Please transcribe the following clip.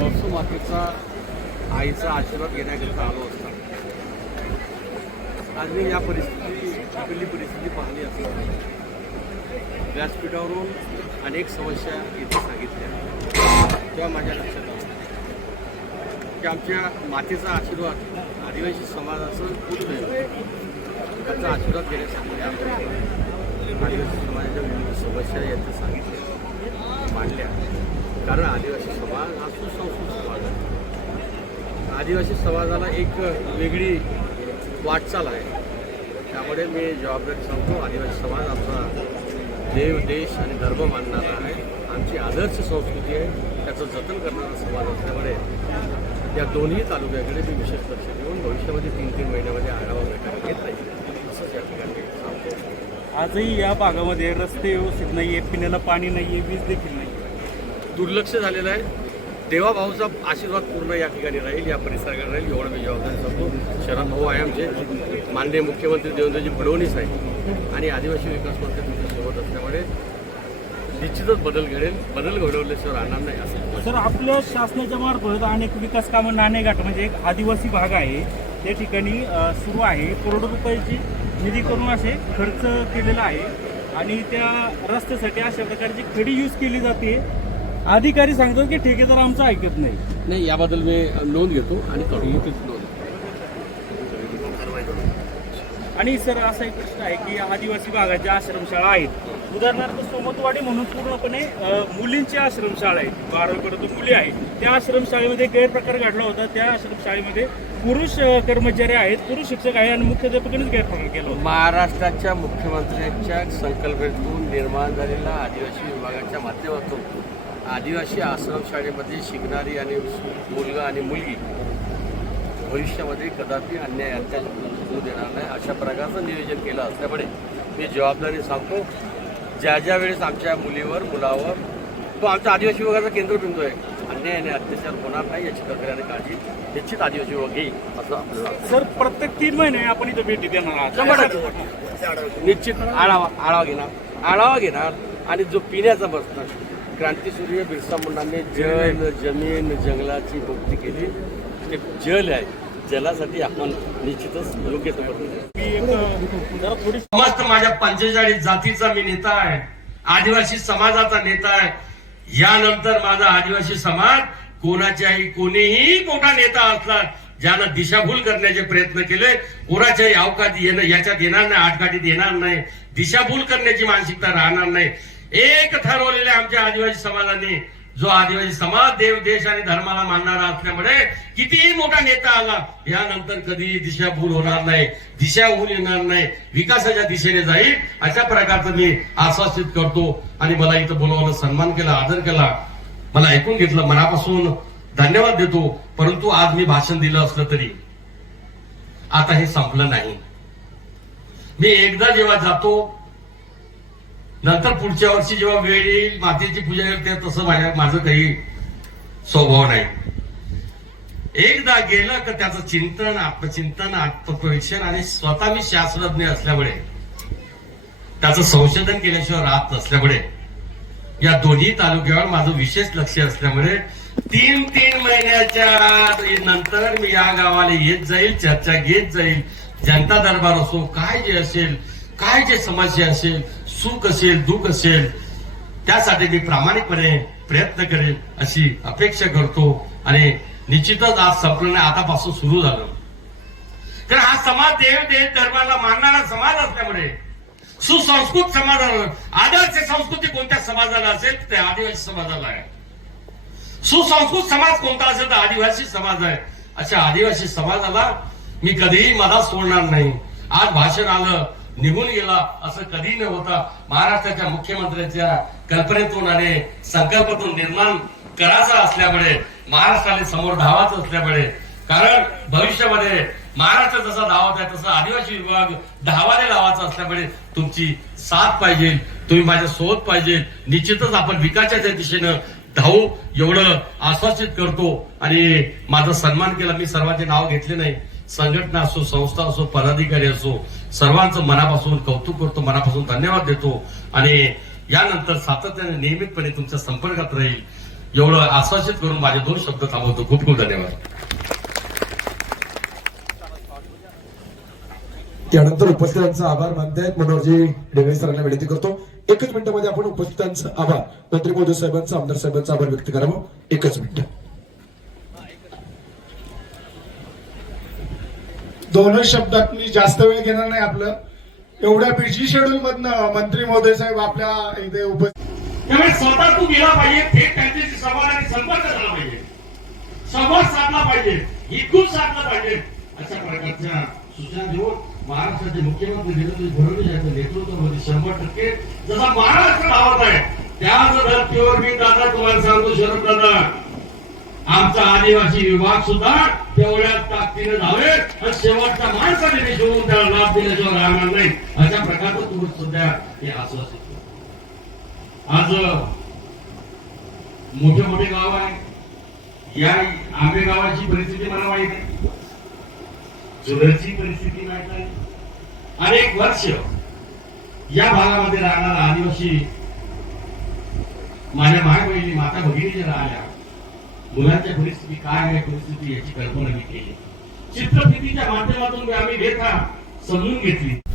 गौसू मातेचा आईचा आशीर्वाद घेण्याकरिता आलो असता. आज मी या परिस्थिती आपली परिस्थिती पाहिली असता व्यासपीठावरून अनेक समस्या इथे सांगितल्या. त्या माझ्या लक्षात आल्या की आमच्या मातेचा आशीर्वाद आदिवासी समाजाचं खूप त्याचा आशीर्वाद घेण्यासाठी आदिवासी समाजाच्या विविध समस्या यांच्या सांगितल्या मांडल्या कारण आदिवासी समाज हा सुसंस्कृत समाज आहे आदिवासी समाजाला एक वेगळी वाटचाल आहे. त्यामुळे मी जबाबदारी सांगतो आदिवासी समाज आमचा देव देश आणि धर्म मानणारा आहे. आमची आदर्श संस्कृती आहे. त्याचं जतन करणारा समाज असल्यामुळे या दोन्ही तालुक्याकडे मी विशेष लक्ष देऊन भविष्यामध्ये तीन तीन महिन्यामध्ये आढावा बैठक घेत नाही असंच या ठिकाणी सांगतो. आजही या भागामध्ये रस्ते व्यवस्थित नाहीये पिण्याला पाणी नाहीये वीज देखील नाही दुर्लक्ष झालेलं आहे. देवाभाऊचा आशीर्वाद पूर्ण या ठिकाणी राहील या परिसराकडे राहील. एवढं मी जबाबदारी सांगतो. शरद भाऊ आहे आमचे. माननीय मुख्यमंत्री देवेंद्रजी फडणवीस आहे आणि आदिवासी विकास मंत्री तुमच्यासोबत असल्यामुळे निश्चितच बदल घडेल. बदल घडवल्याशिवाय राहणार नाही असं सर आपल्या शासनाच्या मार्फत अनेक विकास कामं नाणेघाट म्हणजे एक आदिवासी भाग आहे त्या ठिकाणी सुरू आहे. करोडो रुपयाची निधी करून असे खर्च केलेला आहे. आणि त्या रस्त्यासाठी अशा प्रकारची खडी यूज केली जाते. अधिकारी सांगतात की ठेकेदार आमचं ऐकत नाही. नाही याबद्दल मी नोंद घेतो आणि नोंद आणि सर असा एक प्रश्न आहे की आदिवासी भागाच्या आश्रमशाळा आहेत. उदाहरणार्थ सोमतवाडी म्हणून पूर्णपणे मुलींची आश्रमशाळा आहे. बारावीपर्यंत मुली आहेत. त्या आश्रमशाळेमध्ये गैरप्रकार घडला होता. त्या आश्रमशाळेमध्ये पुरुष कर्मचारी आहेत. पुरुष शिक्षक आहे आणि मुख्याध्यापकानेच गैरप्रकार केला होता. महाराष्ट्राच्या मुख्यमंत्र्यांच्या संकल्पनेतून निर्माण झालेला आदिवासी विभागाच्या माध्यमातून आदिवासी आश्रमशाळेमध्ये शिकणारी आणि मुलगा आणि मुलगी भविष्यामध्ये कदापि अन्याय अत्याचार होऊ देणार नाही. अशा प्रकारचं नियोजन केलं असल्यामुळे मी जबाबदारी सांगतो. ज्या ज्या वेळेस आमच्या मुलीवर मुलावर तो आमचा आदिवासी विभागाचा केंद्रबिंदू आहे. अन्याय आणि अत्याचार होणार नाही याची तक्रार आणि काळजी निश्चित आदिवासी विभाग घेईल असं आपल्याला. सर प्रत्येक तीन महिने आपण इथं भेटी देणार. निश्चित आढावा आढावा घेणार. आढावा घेणार आणि जो पिण्याचा प्रश्न क्रांतीसूर्य बिरसा मुंडांनी जल जमीन जंगलाची मुक्ती केली. ते जल आहे. जलासाठी आपण निश्चितच योग्य तो बदल मी एक अ, जरा थोडी समस्त माझ्या पंचेचाळीस जातीचा मी नेता आहे. आदिवासी समाजाचा नेता आहे. यानंतर माझा आदिवासी समाज कोणाच्याही कोणीही मोठा नेता असला ज्यानं दिशाभूल करण्याचे प्रयत्न केले कोणाच्याही अवकाशात येणं याच्यात येणार नाही आठकाठीत येणार नाही. दिशाभूल करण्याची मानसिकता राहणार नाही. एक ठरवलेले आमच्या आदिवासी समाजाने जो आदिवासी समाज देव देश आणि धर्माला मानणारा असल्यामुळे कितीही मोठा नेता आला यानंतर कधी दिशाभूल होणार नाही दिशाभूल येणार नाही विकासाच्या दिशेने जाईल अशा प्रकारचं मी आश्वासित करतो. आणि मला इथं बोलवलं सन्मान केला आदर केला. मला ऐकून घेतलं मनापासून धन्यवाद देतो. परंतु आज मी भाषण दिलं असलं तरी आता हे संपलं नाही. मी एकदा जेव्हा जातो नंतर पुढच्या वर्षी जेव्हा वेळ येईल मातेची पूजा येईल तेव्हा तसं माझ्या माझं काही स्वभाव नाही. एकदा गेलं का त्याचं चिंतन आत्मचिंतन आत्मपरीक्षण आणि स्वतः मी शास्त्रज्ञ असल्यामुळे त्याचं संशोधन केल्याशिवाय राहत नसल्यामुळे या दोन्ही तालुक्यावर माझं विशेष लक्ष असल्यामुळे तीन तीन महिन्याच्या नंतर मी या गावाला येत जाईल चर्चा घेत जाईल. जनता दरबार असो काय जे असेल काय जे समस्या असेल सुख असेल दुःख असेल त्यासाठी मी प्रामाणिकपणे प्रयत्न करेन अशी अपेक्षा करतो आणि निश्चितच आज संपलं आतापासून सुरू झालं. कारण हा समाज देव देव धर्माला मानणारा समाज असल्यामुळे सुसंस्कृत समाजाला आदर्श संस्कृती कोणत्या समाजाला असेल ते आदिवासी समाजाला आहे. सुसंस्कृत समाज कोणता असेल तर आदिवासी समाज आहे. अशा आदिवासी समाजाला मी कधीही मला सोडणार नाही. आज भाषण आलं निघून गेला असं कधी न होता महाराष्ट्राच्या मुख्यमंत्र्यांच्या कल्पनेतून आणि संकल्पातून निर्माण करायचा असल्यामुळे महाराष्ट्राने समोर धावाच असल्यामुळे कारण भविष्यामध्ये महाराष्ट्र जसा धावत आहे तसा आदिवासी विभाग धावाने लावायचा असल्यामुळे तुमची साथ पाहिजे तुम्ही माझ्या सोबत पाहिजे. निश्चितच आपण विकासाच्या दिशेनं धावू एवढं आश्वासित करतो. आणि माझा सन्मान केला मी सर्वांचे नाव घेतले नाही. संघटना असो संस्था असो पदाधिकारी असो सर्वांचं मनापासून कौतुक करतो मनापासून धन्यवाद देतो. आणि यानंतर सातत्याने नियमितपणे तुमच्या संपर्कात राहील. एवढं आश्वासित करून माझे दोन शब्द थांबवतो. खूप खूप धन्यवाद. त्यानंतर उपस्थितांचा आभार मानतायत. मनोहरजी डेगळे सरांना विनंती करतो. एकच मिनिटामध्ये आपण उपस्थितांचा आभार. मंत्री मोदी साहेबांचा आमदार साहेबांचा आभार व्यक्त करावं. एकच मिनिट. दोनच शब्दात मी जास्त वेळ घेणार नाही आपलं. एवढ्या बिझी शेड्यूल मधनं मंत्री महोदय साहेब आपल्या इथे उपस्थित त्यामुळे स्वतः तू गेला पाहिजे थेट त्यांच्याशी संवाद आणि संपर्क झाला पाहिजे. संवाद साधला पाहिजे हितून साधला पाहिजे. अशा प्रकारच्या सूचना देऊन महाराष्ट्राचे मुख्यमंत्री देवेंद्र फडणवीस यांच्या नेतृत्वामध्ये शंभर टक्के जसा महाराष्ट्र धावत आहे त्याच धर्तीवर मी दादा तुम्हाला सांगतो शरद दादा आमचा आदिवासी विभाग सुद्धा तेवढ्याच ताकदीने जावे आणि शेवटच्या माणसाने देशवून त्याला लाभ दिल्याशिवाय राहणार नाही. अशा प्रकारचं तुम्ही सध्या हे आश्वासित आज मोठे मोठे गाव आहे. या आंबे गावाची परिस्थिती मला माहीत आहे. जुन्नरची परिस्थिती माहीत आहे. अनेक वर्ष या भागामध्ये राहणारा आदिवासी माझ्या माय बहिणी माता भगिनी जे राहिल्या मुलांच्या परिस्थिती काय आहे परिस्थिती याची कल्पना मी केली. चित्रफितीच्या माध्यमातून आम्ही रेखा समजून घेतली.